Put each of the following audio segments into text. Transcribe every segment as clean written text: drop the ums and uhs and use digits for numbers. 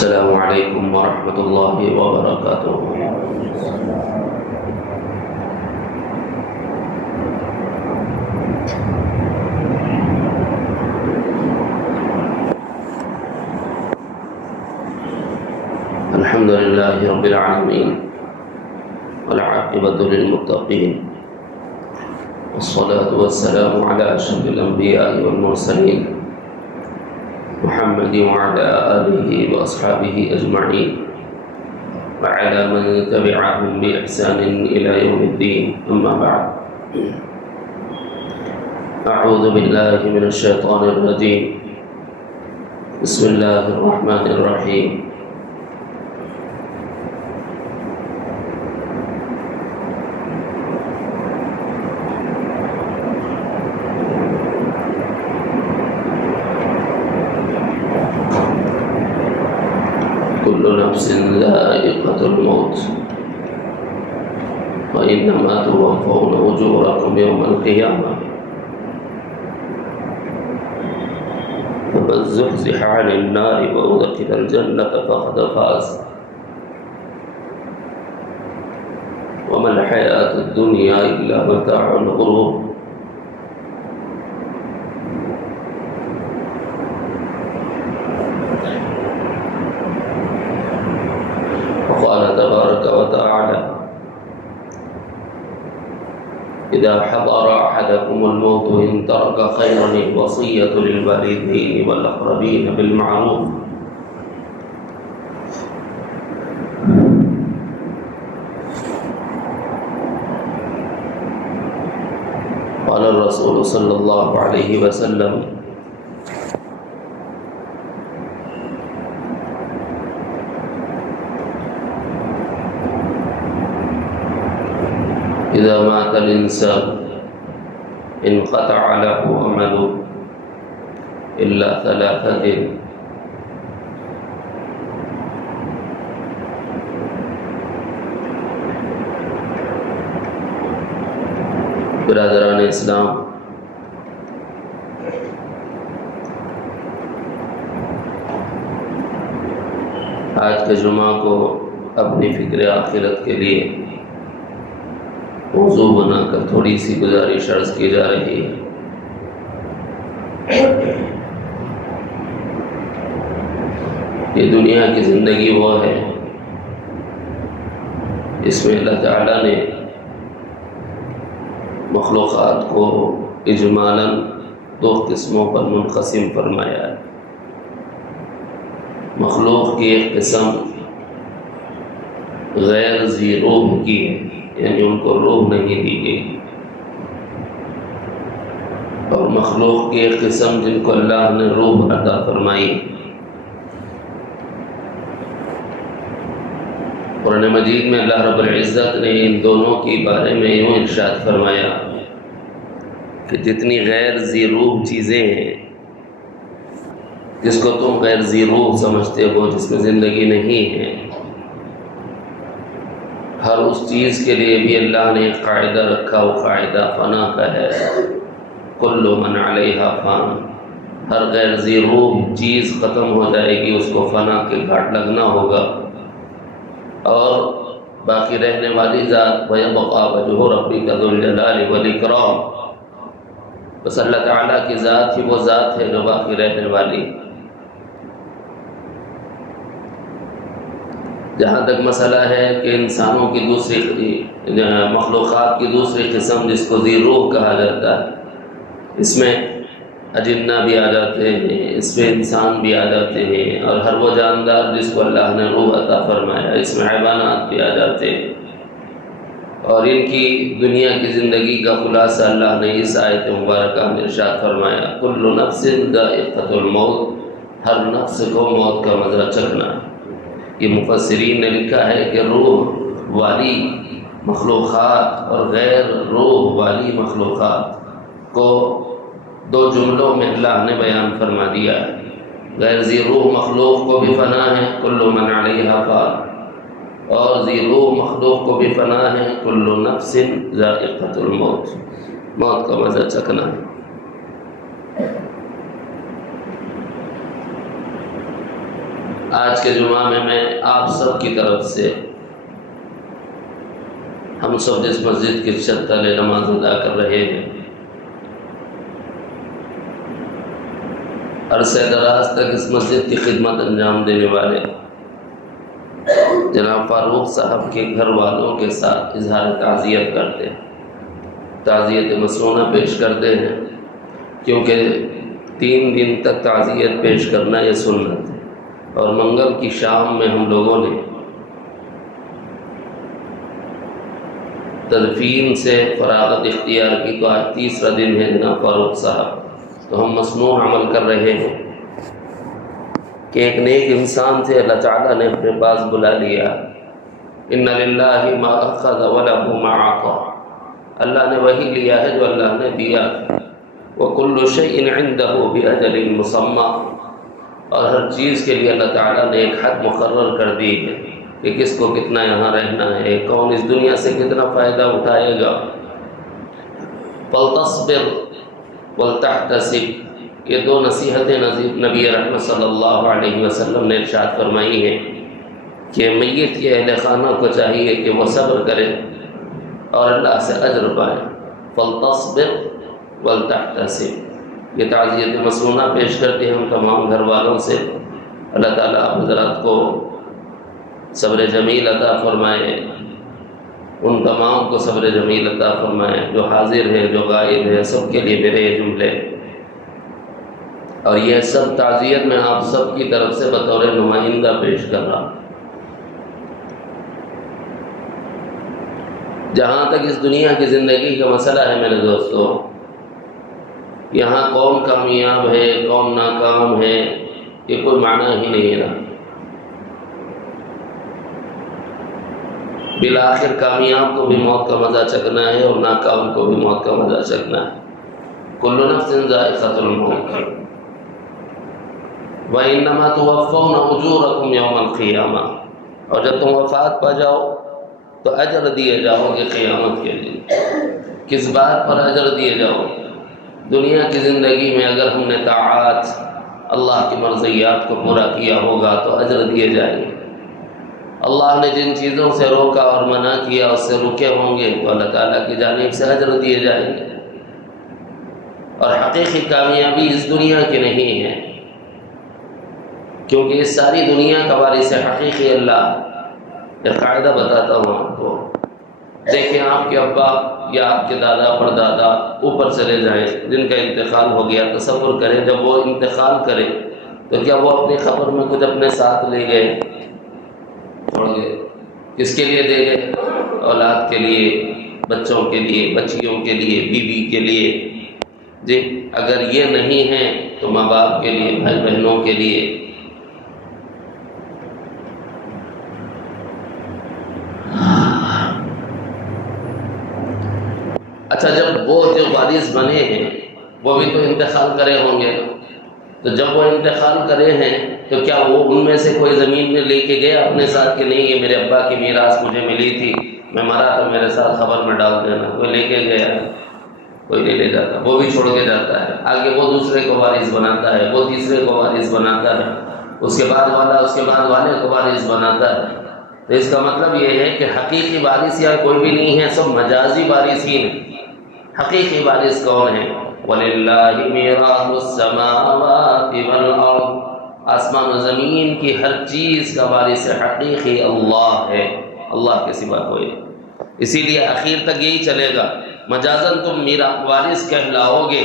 السلام علیکم ورحمۃ اللہ وبرکاتہ۔ الحمد للہ رب العالمین والعاقبۃ للمتقین والصلاة والسلام علی اشرف الانبیاء والمرسلین محمد وعلى آلہ واصحابہ اجمعین وعلى من تبعهم بإحسان إلى يوم الدین، اما بعد۔ اعوذ باللہ من الشیطان الرجیم، بسم اللہ الرحمن الرحیم۔ كل نفس ذائقة الموت وإنما توفون أجوركم يوم القيامة فمن زحزح عن النار وأدخل الجنة فقد فاز وما الحياة الدنيا إلا متاع الغرور۔ وقال تبارك وتعالى: إذا حضر أحدكم الموت إن ترك خيرا الوصية للوالدين والأقربين بالمعروف قال الرسول صلى الله عليه وسلم: إذا مات الإنسان انقطع له عمله إلا ثلاثة: برادران اسلام، آج کے جمعہ کو اپنی فکر آخرت کے لیے موضوع بنا کر تھوڑی سی گزارش عرض کی جا رہی ہے۔ یہ دنیا کی زندگی وہ ہے جس میں اللہ تعالیٰ نے مخلوقات کو اجمالاً دو قسموں پر منقسم فرمایا ہے۔ مخلوق کی ایک قسم غیر ذی روح کی ہے، یعنی ان کو روح نہیں دی گئی، اور مخلوق کی ایک قسم جن کو اللہ نے روح عطا فرمائی۔ قرآن مجید میں اللہ رب العزت نے ان دونوں کے بارے میں یوں ارشاد فرمایا کہ جتنی غیر ذی روح چیزیں ہیں، جس کو تم غیر ذی روح سمجھتے ہو، جس میں زندگی نہیں ہے، ہر اس چیز کے لیے بھی اللہ نے ایک قاعدہ رکھا، وہ قاعدہ فنا کا ہے۔ کل من علیہا فان، ہر غیر ذی روح چیز ختم ہو جائے گی، اس کو فنا کے گھاٹ لگنا ہوگا، اور باقی رہنے والی ذات وَيَبْقَى وَجْهُ رَبِّكَ ذُو الْجَلَالِ وَالْإِكْرَامِ، بس اللہ تعالیٰ کی ذات ہی وہ ذات ہے جو باقی رہنے والی۔ جہاں تک مسئلہ ہے کہ انسانوں کی دوسری مخلوقات کی دوسری قسم جس کو ذی روح کہا جاتا ہے، اس میں اجنہ بھی آ جاتے ہیں، اس میں انسان بھی آ جاتے ہیں، اور ہر وہ جاندار جس کو اللہ نے روح عطا فرمایا، اس میں حیوانات بھی آ جاتے ہیں۔ اور ان کی دنیا کی زندگی کا خلاصہ اللہ نے اس آیت مبارکہ میں ارشاد فرمایا: کل نفس ذائقۃ الموت، ہر نفس کو موت کا مزہ چکھنا ہے۔ یہ مفسرین نے لکھا ہے کہ روح والی مخلوقات اور غیر روح والی مخلوقات کو دو جملوں میں اللہ نے بیان فرما دیا ہے۔ غیر ذی روح مخلوق کو بھی فنا ہے، کل من علیہا فان، اور ذی روح مخلوق کو بھی فنا ہے، کل نفس ذائقۃ الموت، موت کا مزہ چکھنا ہے۔ آج کے جمعہ میں آپ سب کی طرف سے ہم سب جس مسجد کی چھت تلے نماز ادا کر رہے ہیں، عرصہ دراز تک اس مسجد کی خدمت انجام دینے والے جناب فاروق صاحب کے گھر والوں کے ساتھ اظہار تعزیت کرتے ہیں، تعزیت مسنونہ پیش کرتے ہیں، کیونکہ 3 دن تک تعزیت پیش کرنا یہ سنت ہے، اور منگل کی شام میں ہم لوگوں نے تدفین سے فراغت اختیار کی، تو آج 3را دن ہے جناب فاروق صاحب، تو ہم مسنون عمل کر رہے ہیں کہ ایک نیک انسان سے اللہ تعالیٰ نے اپنے پاس بلا لیا۔ ان للہ ما اخذ ولہ ما عطا، اللہ نے وہی لیا ہے جو اللہ نے دیا، وکل شیء عندہ باجل مسمی، اور ہر چیز کے لیے اللہ تعالیٰ نے ایک حد مقرر کر دی ہے کہ کس کو کتنا یہاں رہنا ہے، کون اس دنیا سے کتنا فائدہ اٹھائے گا۔ فلتصبر ولتحتسب، یہ 2 نصیحتیں نبی رحمت صلی اللہ علیہ وسلم نے ارشاد فرمائی ہیں کہ میت کے اہل خانہ کو چاہیے کہ وہ صبر کرے اور اللہ سے اجر پائے۔ فلتصبر ولتحتسب، یہ تعزیت مسنونہ پیش کرتے ہیں ہم تمام گھر والوں سے۔ اللہ تعالیٰ آپ حضرات کو صبر جمیل عطا فرمائے، ان تمام کو صبر جمیل عطا فرمائے، جو حاضر ہے جو غائب ہے، سب کے لیے میرے یہ جملے، اور یہ سب تعزیت میں آپ سب کی طرف سے بطور نمائندہ پیش کر رہا ہوں۔ جہاں تک اس دنیا کی زندگی کا مسئلہ ہے میرے دوستو، یہاں کون کامیاب ہے کون ناکام ہے یہ کوئی معنی ہی نہیں رہا۔ بالآخر کامیاب کو بھی موت کا مزہ چکھنا ہے اور ناکام کو بھی موت کا مزہ چکھنا ہے۔ کل نفس ذائقۃ الموت وَإِنَّمَا تُوَفَّوْنَ أُجُورَكُمْ يَوْمَ الْقِيَامَةِ، اور جب تم وفات پا جاؤ تو اجر دیے جاؤ گے قیامت کے لیے۔ کس بات پر اجر دیے جاؤ گے؟ دنیا کی زندگی میں اگر ہم نے طاعات اللہ کی مرضیات کو پورا کیا ہوگا تو اجر دیے جائیں گے۔ اللہ نے جن چیزوں سے روکا اور منع کیا اس سے رکے ہوں گے تو اللہ تعالیٰ کی جانب سے اجر دیے جائیں گے۔ اور حقیقی کامیابی اس دنیا کی نہیں ہے، کیونکہ اس ساری دنیا کا وارث حقیقی اللہ۔ ایک قاعدہ بتاتا ہوں آپ کو، دیکھیں آپ کے ابا یا آپ کے دادا پردادا اوپر چلے جائیں، جن کا انتقال ہو گیا، تصور کریں جب وہ انتقال کرے تو کیا وہ اپنی قبر میں کچھ اپنے ساتھ لے گئے؟ چھوڑ گئے۔ کس کے لیے دے گئے؟ اولاد کے لیے، بچوں کے لیے، بچیوں کے لیے، بیوی کے لیے۔ جی اگر یہ نہیں ہے تو ماں باپ کے لیے، بھائی بہنوں کے لیے۔ اچھا، جب وہ جو وارث بنے ہیں وہ بھی تو انتقال کرے ہوں گے، تو جب وہ انتقال کرے ہیں تو کیا وہ ان میں سے کوئی زمین میں لے کے گیا اپنے ساتھ کہ نہیں یہ میرے ابا کی میراث مجھے ملی تھی، میں مرا تو میرے ساتھ خبر میں ڈال دینا؟ کوئی لے کے گیا؟ کوئی نہیں لے جاتا، وہ بھی چھوڑ کے جاتا ہے۔ آگے وہ دوسرے کو وارث بناتا ہے، وہ تیسرے کو وارث بناتا ہے، اس کے بعد والا اس کے بعد والے کو وارث بناتا ہے۔ تو اس کا مطلب یہ ہے کہ حقیقی وارث یا کوئی بھی نہیں ہے، سب مجازی وارثین ہیں۔ حقیقی وارث کون ہے؟ وَلِلَّهِ مِيرَاثُ السَّمَاوَاتِ وَالْأَرْضِ، آسمان و زمین کی ہر چیز کا وارث حقیقی اللہ ہے، اللہ کے سوا کوئی نہیں۔ اسی لیے آخر تک یہی چلے گا، مجازن تم میرا وارث کہلاؤ گے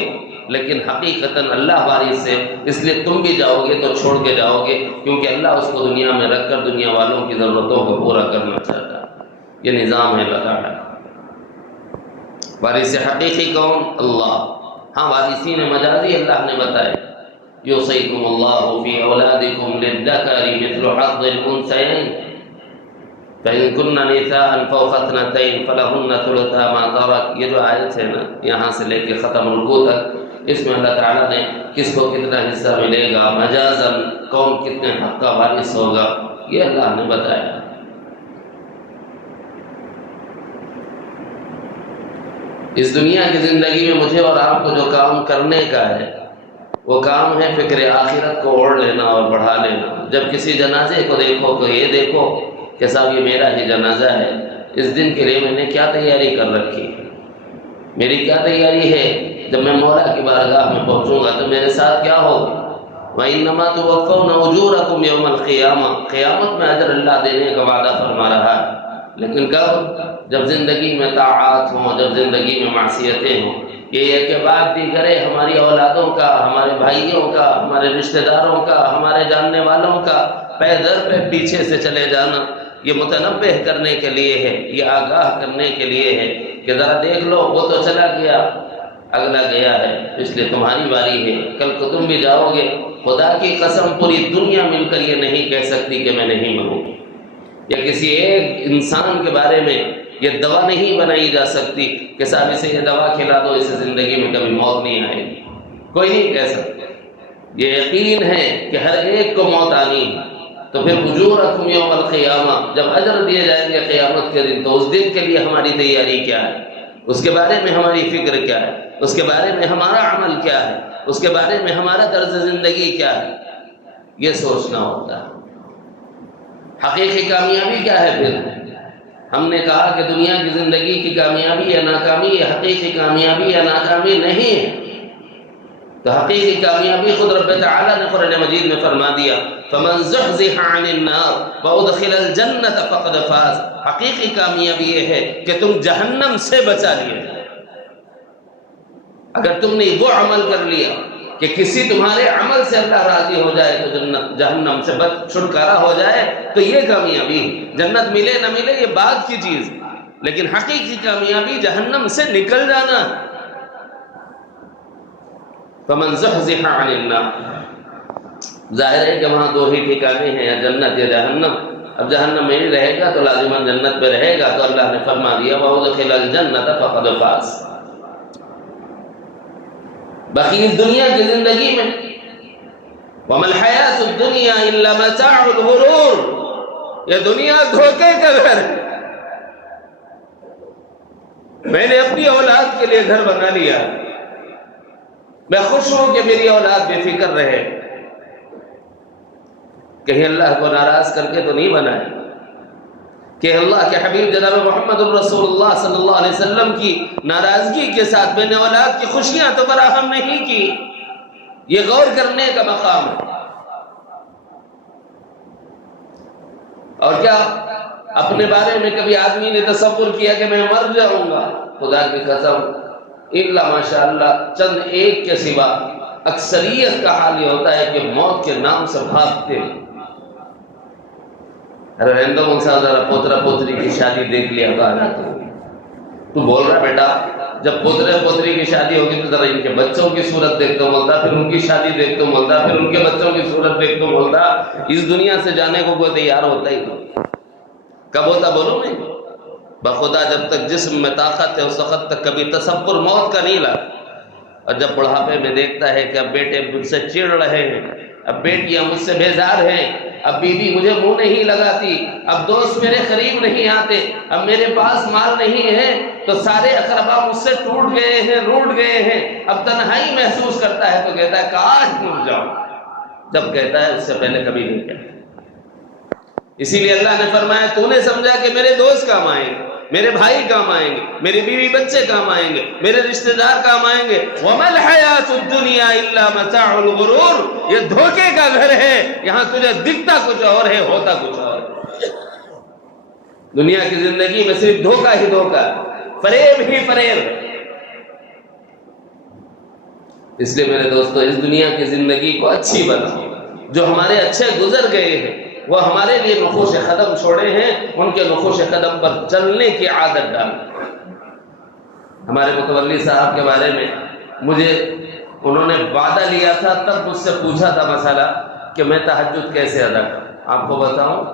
لیکن حقیقتاً اللہ وارث ہے، اس لیے تم بھی جاؤ گے تو چھوڑ کے جاؤ گے، کیونکہ اللہ اس کو دنیا میں رکھ کر دنیا والوں کی ضرورتوں کو پورا کرنا چاہتا ہے۔ یہ نظام ہے اللہ تعالیٰ۔ وارث حقیقی کون؟ اللہ۔ ہاں وارثین مجازی اللہ نے بتائے، یوصیکم اللہ فی اولادکم للذکر مثل حظ الانثیین فإن كن نساء فوق اثنتين فلهن ثلثا ما ترك، یہ جو آیت ہے نا یہاں سے لے کے ختم رکوع تک، اس میں اللہ تعالیٰ نے کس کو کتنا حصہ ملے گا، مجازاً کون کتنے حق کا وارث ہوگا، یہ اللہ نے بتایا۔ اس دنیا کی زندگی میں مجھے اور آپ کو جو کام کرنے کا ہے وہ کام ہے فکر آخرت کو اوڑھ لینا اور بڑھا لینا۔ جب کسی جنازے کو دیکھو تو یہ دیکھو کہ صاحب یہ میرا ہی جنازہ ہے، اس دن کے لیے میں نے کیا تیاری کر رکھی ہے، میری کیا تیاری ہے، جب میں مولا کی بارگاہ میں پہنچوں گا تو میرے ساتھ کیا ہوگا۔ وَإِنَّمَا تُوَفَّوْنَ أُجُورَكُمْ يَوْمَ الْقِيَامَةِ، قیامت میں اجر اللہ دینے کا وعدہ فرما رہا ہے، لیکن کب؟ جب زندگی میں طاعات ہوں، جب زندگی میں معصیتیں ہوں۔ یہ کہ بعد دیگر ہماری اولادوں کا، ہمارے بھائیوں کا، ہمارے رشتہ داروں کا، ہمارے جاننے والوں کا پے در پہ پیچھے سے چلے جانا، یہ متنبہ کرنے کے لیے ہے، یہ آگاہ کرنے کے لیے ہے کہ ذرا دیکھ لو وہ تو چلا گیا، اگلا گیا ہے، اس لیے تمہاری باری ہے، کل کو تم بھی جاؤ گے۔ خدا کی قسم پوری دنیا مل کر یہ نہیں کہہ سکتی کہ میں نہیں مروں گی، یا کسی ایک انسان کے بارے میں یہ دوا نہیں بنائی جا سکتی کہ صاحب اسے یہ دوا کھلا دو، اسے زندگی میں کبھی موت نہیں آئے گی، کوئی نہیں کہہ سکتا۔ یہ یقین ہے کہ ہر ایک کو موت آنی ہے، تو پھر اجورکم یوم القیامہ، جب اجر دیے جائیں گے قیامت کے دن، تو اس دن کے لیے ہماری تیاری کیا ہے، اس کے بارے میں ہماری فکر کیا ہے، اس کے بارے میں ہمارا عمل کیا ہے، اس کے بارے میں ہمارا طرز زندگی کیا ہے، یہ سوچنا ہوتا ہے۔ حقیقی کامیابی کیا ہے پھر؟ ہم نے کہا کہ دنیا کی زندگی کی کامیابی یا ناکامی، یہ حقیقی کامیابی یا ناکامی نہیں ہے۔ تو حقیقی کامیابی خود رب تعالیٰ نے قرآن مجید میں فرما دیا، فَمَنْ زُحْزِحَ عَنِ النَّارِ وَأُدْخِلَ الْجَنَّةَ فَقَدْ فَازَ۔ حقیقی کامیابی یہ ہے کہ تم جہنم سے بچا لیے۔ اگر تم نے وہ عمل کر لیا کہ کسی تمہارے عمل سے اللہ راضی ہو جائے تو جہنم سے چھٹکارا ہو جائے، تو یہ کامیابی ہے۔ جنت ملے نہ ملے یہ بعد کی چیز، لیکن حقیقی کامیابی جہنم سے نکل جانا۔ فَمَنْ زُحْزِحَ عَنِ النَّارِ، ظاہر ہے کہ وہاں دو ہی ٹھکانے ہیں، یا جنت یا جہنم۔ اب جہنم میں نہیں رہے گا تو لازماً جنت پہ رہے گا، تو اللہ نے فرما دیا وَأُدْخِلَ الْجَنَّةَ فَقَدْ فَازَ۔ باقی اس دنیا کی زندگی میں وَمَا الْحَيَاةُ الدُّنْيَا إِلَّا مَتَاعُ الْغُرُورِ، یہ دنیا دھوکے کا گھر ہے۔ میں نے اپنی اولاد کے لیے گھر بنا لیا، میں خوش ہوں کہ میری اولاد بے فکر رہے، کہیں اللہ کو ناراض کر کے تو نہیں بنائے، کہ اللہ کے حبیب جناب محمد الرسول اللہ صلی اللہ علیہ وسلم کی ناراضگی کے ساتھ میں نے اولاد کی خوشیاں تو فراہم نہیں کی۔ یہ غور کرنے کا مقام ہے۔ اور کیا اپنے بارے میں کبھی آدمی نے تصور کیا کہ میں مر جاؤں گا؟ خدا کی قسم الا ماشاءاللہ چند ایک کے سوا اکثریت کا حال یہ ہوتا ہے کہ موت کے نام سے بھاگتے ہیں۔ ارے رہندو منصاحب ذرا پوترا پوتری کی شادی دیکھ لیا گا، تو بول رہا بیٹا جب پوترے پوتری کی شادی ہوگی تو ذرا ان کے بچوں کی صورت دیکھ تو بولتا، پھر ان کی شادی دیکھ تو بولتا، پھر ان کے بچوں کی صورت دیکھ تو بولتا۔ اس دنیا سے جانے کو کوئی تیار ہوتا ہی نہیں، کب ہوتا بولو نہیں؟ بخدا جب تک جسم میں طاقت ہے اس وقت تک کبھی تصور موت کا نہیں لا۔ اور جب بڑھاپے میں دیکھتا ہے کہ اب بیٹے مجھ سے چڑ رہے ہیں، اب بیٹیاں مجھ سے بیزار ہیں، اب بیوی مجھے منہ نہیں لگاتی، اب دوست میرے قریب نہیں آتے، اب میرے پاس مال نہیں ہے، تو سارے اقربا مجھ سے ٹوٹ گئے ہیں، روٹ گئے ہیں، اب تنہائی محسوس کرتا ہے تو کہتا ہے کاش مر جاؤں۔ جب کہتا ہے اس سے پہلے کبھی نہیں کہتا۔ اسی لیے اللہ نے فرمایا تو نے سمجھا کہ میرے دوست کام آئیں گے، میرے بھائی کام آئیں گے، میری بیوی بچے کام آئیں گے، میرے رشتہ دار کام آئیں گے۔ وَمَا الْحَيَاةُ الدُّنْيَا إِلَّا مَتَاعُ الْغُرُورِ، یہ دھوکے کا گھر ہے، یہاں تجھے دکھتا کچھ اور ہے، ہوتا کچھ اور ہے۔ دنیا کی زندگی میں صرف دھوکا ہی دھوکا، فریب ہی فریب۔ اس لیے میرے دوستو اس دنیا کی زندگی کو اچھی بناؤ۔ جو ہمارے اچھے گزر گئے ہیں وہ ہمارے لیے نقوش قدم چھوڑے ہیں، ان کے نقوش قدم پر چلنے کی عادت ڈال۔ ہمارے متولی صاحب کے بارے میں مجھے انہوں نے وعدہ لیا تھا، تب مجھ سے پوچھا تھا مسئلہ کہ میں تہجد کیسے ادا کروں۔ آپ کو بتاؤں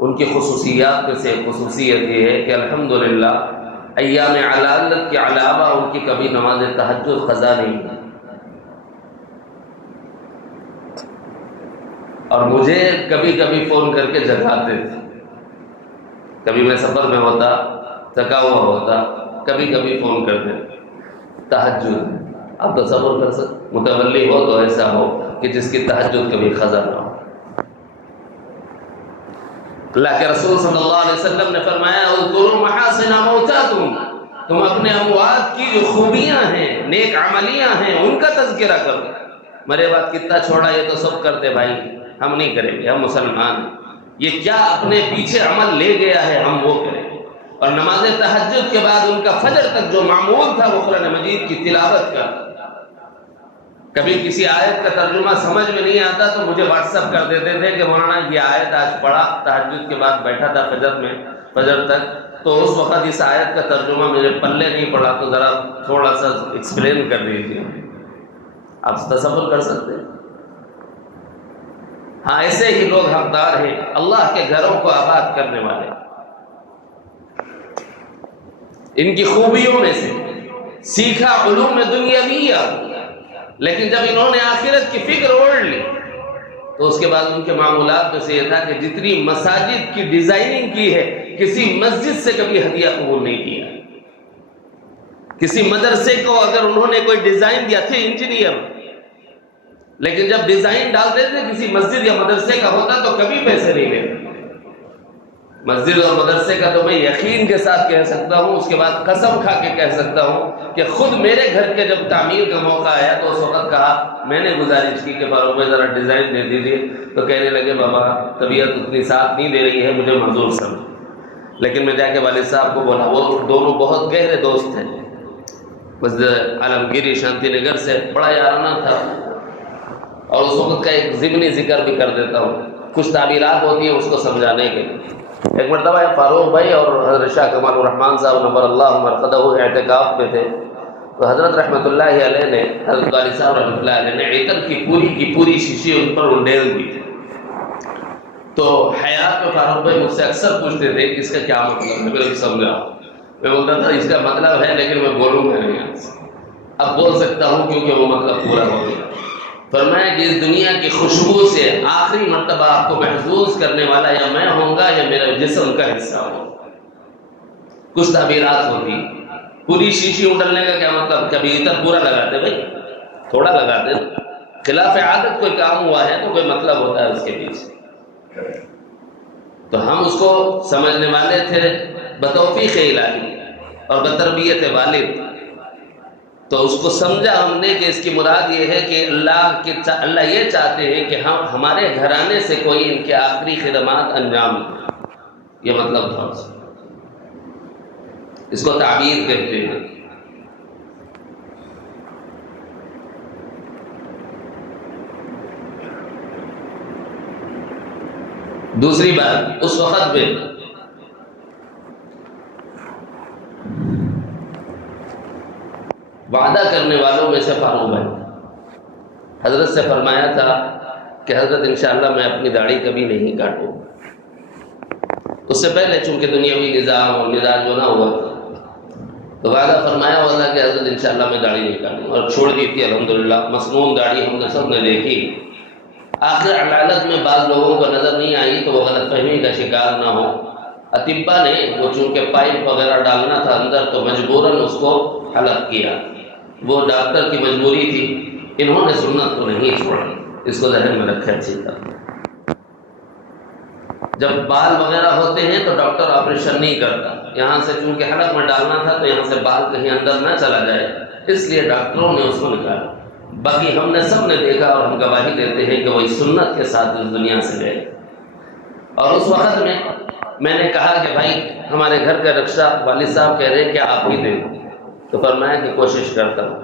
ان کی خصوصیات میں سے خصوصیت یہ ہے کہ الحمدللہ ایام علالت کے علاوہ ان کی کبھی نماز تہجد قضا نہیں ہے، اور مجھے کبھی کبھی فون کر کے جگاتے تھے۔ کبھی میں سفر میں ہوتا، تھکا ہوا ہوتا، کبھی کبھی فون کرتے تہجد۔ آپ تصور کر سکتے متولی ہو تو ایسا ہو کہ جس کی تہجد کبھی خزا نہ ہو۔ اللہ کے رسول صلی اللہ علیہ وسلم نے فرمایا اذکروا محاسن موتاکم، تم اپنے اموات کی جو خوبیاں ہیں، نیک عملیاں ہیں، ان کا تذکرہ کرو۔ مرے بعد کتنا چھوڑا یہ تو سب کرتے بھائی، ہم نہیں کریں گے، ہم مسلمان ہیں۔ یہ کیا اپنے پیچھے عمل لے گیا ہے ہم وہ کریں گے۔ اور نماز تہجد کے بعد ان کا فجر تک جو معمول تھا وہ قرآن مجید کی تلاوت کا۔ کبھی کسی آیت کا ترجمہ سمجھ میں نہیں آتا تو مجھے واٹس ایپ کر دیتے تھے کہ مولانا یہ آیت آج پڑھا، تہجد کے بعد بیٹھا تھا فجر تک، تو اس وقت اس آیت کا ترجمہ میرے پلے نہیں پڑا، تو ذرا تھوڑا سا ایکسپلین کر دیجیے۔ آپ تصور کر سکتے ہیں؟ ہاں، ایسے ہی لوگ حقدار ہیں اللہ کے گھروں کو آباد کرنے والے۔ ان کی خوبیوں میں سے سیکھا علوم دنیاویہ، لیکن جب انہوں نے آخرت کی فکر اوڑھ لی تو اس کے بعد ان کے معمولات میں سے یہ تھا کہ جتنی مساجد کی ڈیزائننگ کی ہے کسی مسجد سے کبھی ہدیہ قبول نہیں کیا۔ کسی مدرسے کو اگر انہوں نے کوئی ڈیزائن دیا، تھے انجینئر، لیکن جب ڈیزائن ڈالتے تھے کسی مسجد یا مدرسے کا ہوتا تو کبھی پیسے نہیں لیتے۔ مسجد اور مدرسے کا تو میں یقین کے ساتھ کہہ سکتا ہوں، اس کے بعد قسم کھا کے کہہ سکتا ہوں کہ خود میرے گھر کے جب تعمیر کا موقع آیا تو اس وقت کہا، میں نے گزارش کی کہ فاروق بھائی ذرا ڈیزائن دے دیجیے، تو کہنے لگے بابا طبیعت اتنی ساتھ نہیں دے رہی ہے، مجھے معذور سمجھ۔ لیکن میں جا کے والد صاحب کو بولا، وہ دونوں بہت گہرے دوست ہیں، مسجد عالمگیری شانتی نگر سے، بڑا یارانہ تھا، اور اس وقت کا ایک ضمنی ذکر بھی کر دیتا ہوں، کچھ تعبیرات ہوتی ہیں اس کو سمجھانے کے لیے۔ ایک مرتبہ فاروق بھائی اور حضرت شاہ کمال الرحمان صاحب نور اللہ مرقدہ اعتکاف میں تھے، تو حضرت رحمۃ اللہ علیہ نے، حضرت والد صاحب رحمۃ اللہ علیہ نے عطر کی پوری شیشی ان پر انڈیل دی تھی۔ تو حیات میں فاروق بھائی مجھ سے اکثر پوچھتے تھے کہ اس کا کیا مطلب ہے، میرے کو سمجھاؤ۔ میں بولتا تھا اس کا مطلب ہے لیکن میں بولوں گا نہیں، اب بول سکتا ہوں کیونکہ وہ مطلب پورا ہو گیا۔ فرمایا کہ اس دنیا کی خوشبو سے آخری مرتبہ آپ کو محظوظ کرنے والا یا میں ہوں گا یا میرا جسم کا حصہ ہوگا۔ کچھ تعبیرات ہوتی، پوری شیشی اڈلنے کا کیا مطلب؟ کبھی عطر پورا لگاتے بھائی، تھوڑا لگاتے، خلاف عادت کوئی کام ہوا ہے تو کوئی مطلب ہوتا ہے اس کے پیچھے۔ تو ہم اس کو سمجھنے والے تھے بتوفیق الہی اور بتربیت والد، تو اس کو سمجھا ہم نے کہ اس کی مراد یہ ہے کہ اللہ یہ چاہتے ہیں کہ ہم ہمارے گھرانے سے کوئی ان کے آخری خدمات انجام دیں، یہ مطلب تھا اس کا۔ اس کو تعبیر کہتے ہیں۔ دوسری بات، اس وقت میں وعدہ کرنے والوں میں سے فاروق بھائی، حضرت سے فرمایا تھا کہ حضرت انشاءاللہ میں اپنی داڑھی کبھی نہیں کاٹوں۔ اس سے پہلے چونکہ دنیاوی نظام اور مزاج جو نہ ہوا تو وعدہ فرمایا ہوا تھا کہ حضرت انشاءاللہ میں داڑھی نہیں کاٹوں، اور چھوڑ دی تھی الحمدللہ۔ مسنون داڑھی ہم نے سب نے دیکھی، آخر عدالت میں بعض لوگوں کو نظر نہیں آئی تو وہ غلط فہمی کا شکار نہ ہو۔ اطباء نے وہ چونکہ پائپ وغیرہ ڈالنا تھا اندر تو مجبوراً اس کو حلق کیا، وہ ڈاکٹر کی مجبوری تھی، انہوں نے سنت کو نہیں چھوڑا، اس کو ذہن میں رکھے اچھی طرح۔ جب بال وغیرہ ہوتے ہیں تو ڈاکٹر آپریشن نہیں کرتا، یہاں سے چونکہ حلق میں ڈالنا تھا تو یہاں سے بال کہیں اندر نہ چلا جائے، اس لیے ڈاکٹروں نے اس کو نکالا۔ باقی ہم نے سب نے دیکھا اور ہم گواہی دیتے ہیں کہ وہ اس سنت کے ساتھ اس دنیا سے گئے۔ اور اس وقت میں نے کہا کہ بھائی ہمارے گھر کا رکشہ والد صاحب کہہ رہے ہیں کہ آپ ہی دیں، تو فرمایا کہ کوشش کرتا ہوں۔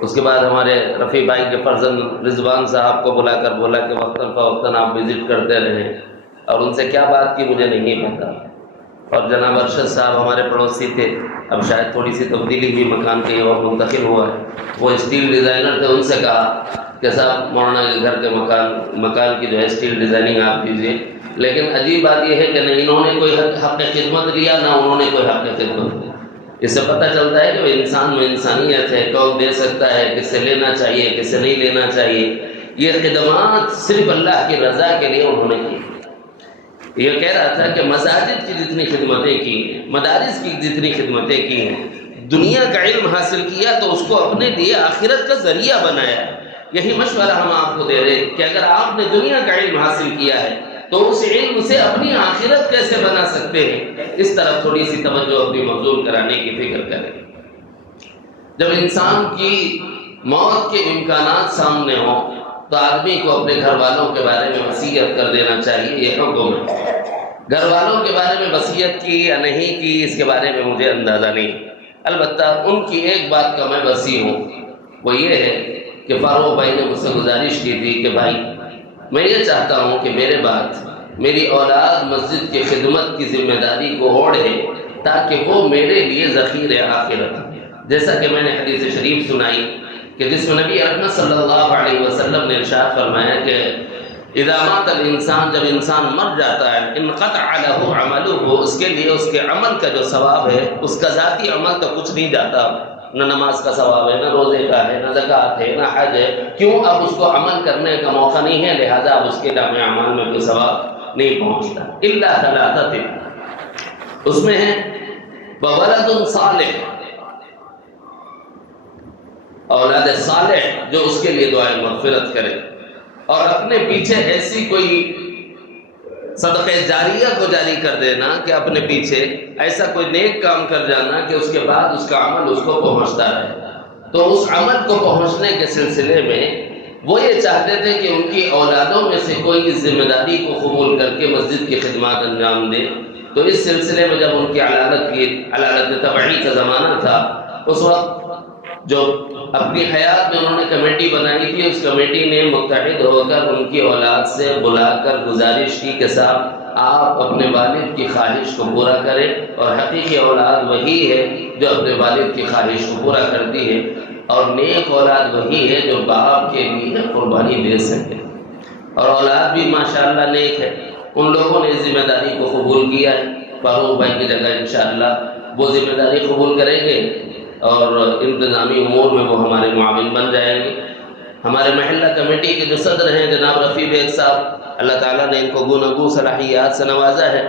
اس کے بعد ہمارے رفیع بھائی کے فرزند رضوان صاحب کو بلا کر بولا کہ وقتاً فوقتاً آپ وزٹ کرتے رہیں، اور ان سے کیا بات کی مجھے نہیں پتا۔ اور جناب ارشد صاحب ہمارے پڑوسی تھے، اب شاید تھوڑی سی تبدیلی ہوئی، مکان کے اور منتقل ہوا ہے، وہ اسٹیل ڈیزائنر تھے، ان سے کہا کہ صاحب مولانا کے گھر کے مکان کی جو ہے اسٹیل ڈیزائننگ آپ دیجیے۔ لیکن عجیب بات یہ ہے کہ نہ انہوں نے کوئی حق خدمت لیا نہ انہوں نے کوئی حق خدمت لیا۔ اس سے پتہ چلتا ہے کہ وہ انسان میں انسانیت ہے، کون دے سکتا ہے، کس سے لینا چاہیے، کس سے نہیں لینا چاہیے۔ یہ خدمات صرف اللہ کی رضا کے لیے انہوں نے کی۔ یہ کہہ رہا تھا کہ مساجد کی جتنی خدمتیں کی ہیں، مدارس کی جتنی خدمتیں کی ہیں، دنیا کا علم حاصل کیا تو اس کو اپنے لیے آخرت کا ذریعہ بنایا۔ یہی مشورہ ہم آپ کو دے رہے ہیں کہ اگر آپ نے دنیا کا علم حاصل کیا ہے تو اس علم سے اپنی آخرت کیسے بنا سکتے ہیں، اس طرف تھوڑی سی توجہ اپنی مبذول کرانے کی فکر کریں۔ جب انسان کی موت کے امکانات سامنے ہوں تو آدمی کو اپنے گھر والوں کے بارے میں وصیت کر دینا چاہیے، یہ حکم ہے۔ گھر والوں کے بارے میں وصیت کی یا نہیں کی اس کے بارے میں مجھے اندازہ نہیں، البتہ ان کی ایک بات کا میں وصی ہوں، وہ یہ ہے کہ فاروق بھائی نے مجھ سے گزارش کی تھی کہ بھائی میں یہ چاہتا ہوں کہ میرے بعد میری اولاد مسجد کی خدمت کی ذمہ داری کو اوڑھے تاکہ وہ میرے لیے ذخیر آخرت، جیسا کہ میں نے حدیث شریف سنائی کہ جس میں نبی اکرم صلی اللہ علیہ وسلم نے ارشاد فرمایا کہ اذا مات الانسان، جب انسان مر جاتا ہے، انقطع له عمله، اس کے لیے اس کے عمل کا جو ثواب ہے، اس کا ذاتی عمل تو کچھ نہیں جاتا، نہ نماز کا ثواب ہے، نہ روزے کا ہے، نہ زکوٰۃ ہے، نہ حج ہے، کیوں؟ اب اس کو عمل کرنے کا موقع نہیں ہے، لہذا اب اس کے نام اعمال میں کوئی ثواب نہیں پہنچتا۔ الا ثلاثۃ، اس میں ہے وولد صالح، اولاد صالح جو اس کے لیے دعائے مغفرت کرے، اور اپنے پیچھے ایسی کوئی صدقہ جاریہ کو جاری کر دینا کہ اپنے پیچھے ایسا کوئی نیک کام کر جانا کہ اس کے بعد اس کا عمل اس کو پہنچتا رہے۔ تو اس عمل کو پہنچنے کے سلسلے میں وہ یہ چاہتے تھے کہ ان کی اولادوں میں سے کوئی اس ذمہ داری کو قبول کر کے مسجد کی خدمات انجام دے۔ تو اس سلسلے میں جب ان کی علالت تبعی کا زمانہ تھا، اس وقت جو اپنی حیات میں انہوں نے کمیٹی بنائی تھی، اس کمیٹی نے متحد ہو کر ان کی اولاد سے بلا کر گزارش کی کہ صاحب آپ اپنے والد کی خواہش کو پورا کریں، اور حقیقی اولاد وہی ہے جو اپنے والد کی خواہش کو پورا کرتی ہے، اور نیک اولاد وہی ہے جو باپ کے لیے قربانی دے سکے، اور اولاد بھی ماشاءاللہ نیک ہے۔ ان لوگوں نے اس ذمہ داری کو قبول کیا ہے، فاروق بھائی کی جگہ انشاءاللہ وہ ذمہ داری قبول کریں گے اور انتظامی امور میں وہ ہمارے معاون بن جائیں گے۔ ہمارے محلہ کمیٹی کے جو صدر ہیں جناب رفیع بیگ صاحب، اللہ تعالیٰ نے ان کو گوناگوں صلاحیات سے نوازا ہے۔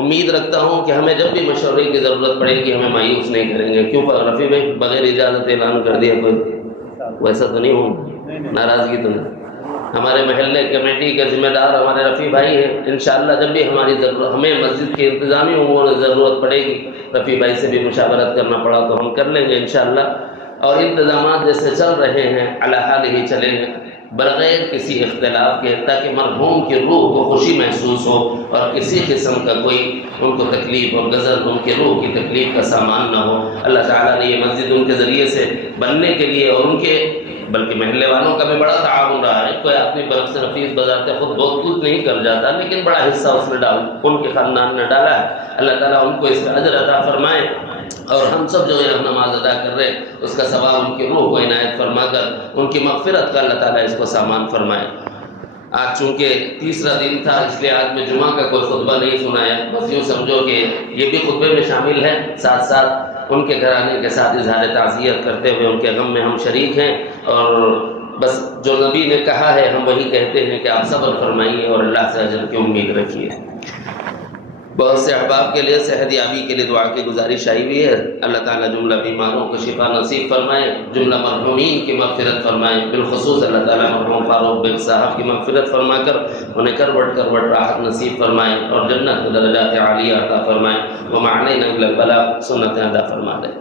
امید رکھتا ہوں کہ ہمیں جب بھی مشورے کی ضرورت پڑے گی ہمیں مایوس نہیں کریں گے۔ کیوں رفیع بھائی بغیر اجازت اعلان کر دیا کوئی؟ ویسا تو نہیں ہوں، ناراضگی تو نہیں؟ ہمارے محلے کمیٹی کے ذمہ دار ہمارے رفیع بھائی ہیں، انشاءاللہ جب بھی ہماری ضرورت، ہمیں مسجد کے انتظامی امور میں ضرورت پڑے گی، رفیع بھائی سے بھی مشاورت کرنا پڑا تو ہم کر لیں گے انشاءاللہ۔ اور انتظامات جیسے چل رہے ہیں علی حال ہی چلیں گے بغیر کسی اختلاف کے، تاکہ مرحوم کی روح کو خوشی محسوس ہو اور کسی قسم کا کوئی ان کو تکلیف اور غضب ان کے روح کی تکلیف کا سامان نہ ہو۔ اللہ تعالیٰ نے یہ مسجد ان کے ذریعے سے بننے کے لیے اور ان کے بلکہ محلے والوں کا بھی بڑا تعاون رہا ہے۔ کوئی اپنی طرف سے نفیس بذات خود بہت کچھ نہیں کر جاتا، لیکن بڑا حصہ اس نے ان کے خاندان نے ڈالا ہے۔ اللہ تعالیٰ ان کو اس کا اجر عطا فرمائے، اور ہم سب جو یہ نماز ادا کر رہے ہیں اس کا ثواب ان کی روح کو عنایت فرما کر ان کی مغفرت کا اللہ تعالیٰ اس کو سامان فرمائے۔ آج چونکہ تیسرا دن تھا اس لیے آج میں جمعہ کا کوئی خطبہ نہیں سنایا، بس یوں سمجھو کہ یہ بھی خطبے میں شامل ہے، ساتھ ساتھ ان کے گھرانے کے ساتھ اظہار تعزیت کرتے ہوئے ان کے غم میں ہم شریک ہیں، اور بس جو نبی نے کہا ہے ہم وہی کہتے ہیں کہ آپ صبر فرمائیے اور اللہ سے اجر کی امید رکھیے۔ بہت سے احباب کے لیے صحت یابی کے لیے دعا کی گزارش آئی ہوئی ہے، اللہ تعالیٰ جملہ بیماروں کو شفا نصیب فرمائے، جملہ مرحومین کی مغفرت فرمائے، بالخصوص اللہ تعالیٰ مرحوم فاروق بیگ صاحب کی مغفرت فرما کر انہیں کروٹ کروٹ راحت نصیب فرمائے اور جنت درجات عالیہ عطا فرمائے، وما علینا الا البلاغ، سنت ادا فرما دے۔